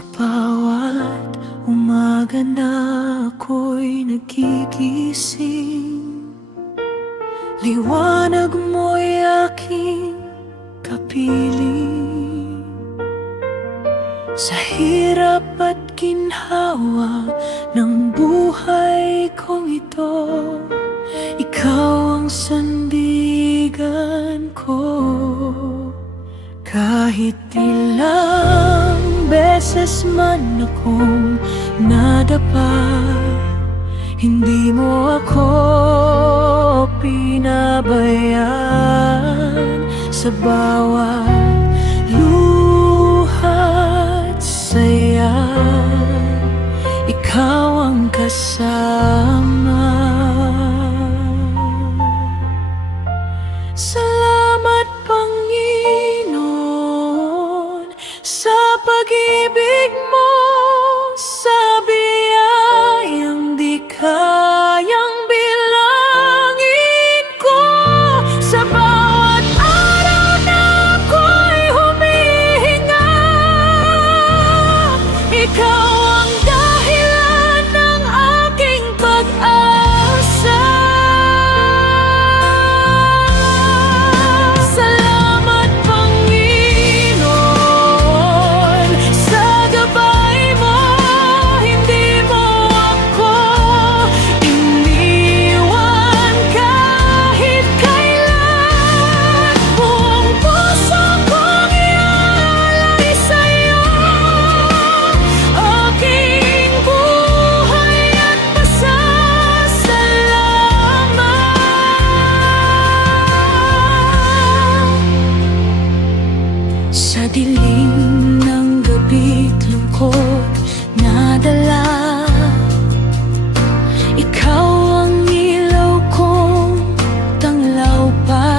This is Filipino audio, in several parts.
Sa bawat umaga na ako'y nagigising, liwanag mo'y aking kapiling. Sa hirap at ginhawa ng buhay kong ito, ikaw ang sandigan ko. Kahit ilang beses man akong nadapa, hindi mo ako pinabayaan. Sa bawat luha at saya, ikaw ang kasama. Salamat Panginoon sa pag-ibig mo, sa biyayang di kayang bilangin ko. Sa bawat araw na ako'y humihinga, ikaw ang dahilan ng aking pag-asa. Salamat Panginoon sa gabay mo, hindi mo ako iniwan kahit kailan. Buong puso kong ialay sa'yo, aking buhay at pasasalamat. Sa dilim ng gabi't lungkot na dala, ikaw ang ilaw kong tanglaw pa.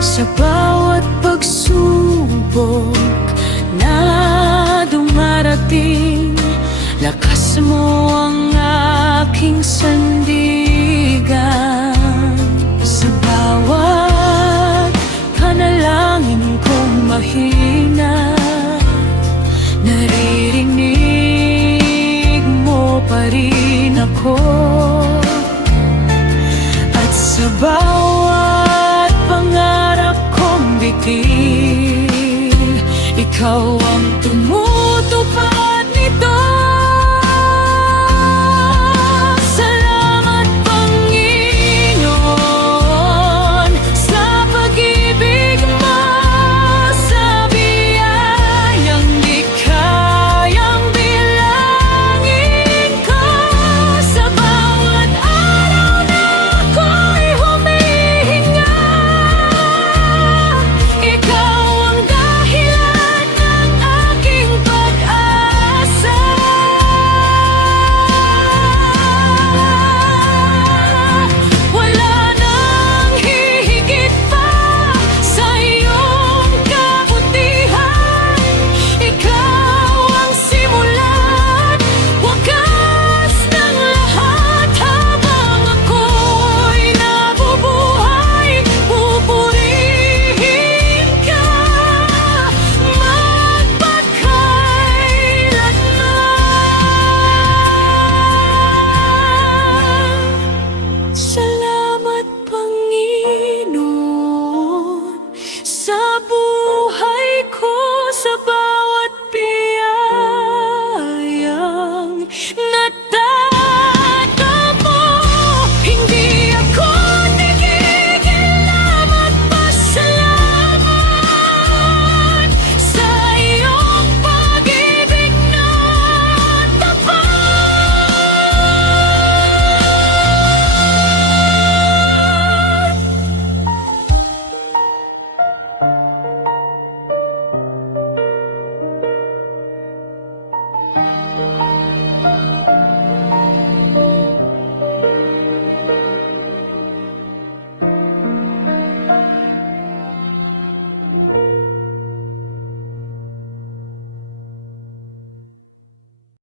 Sa bawat pagsubok na dumarating, lakas mo ang aking sandigan. Sa bawat panalangin kong mahina, naririnig mo pa rin ako. At sa bawat pangarap kong bitin, ikaw ang tumutupad nito.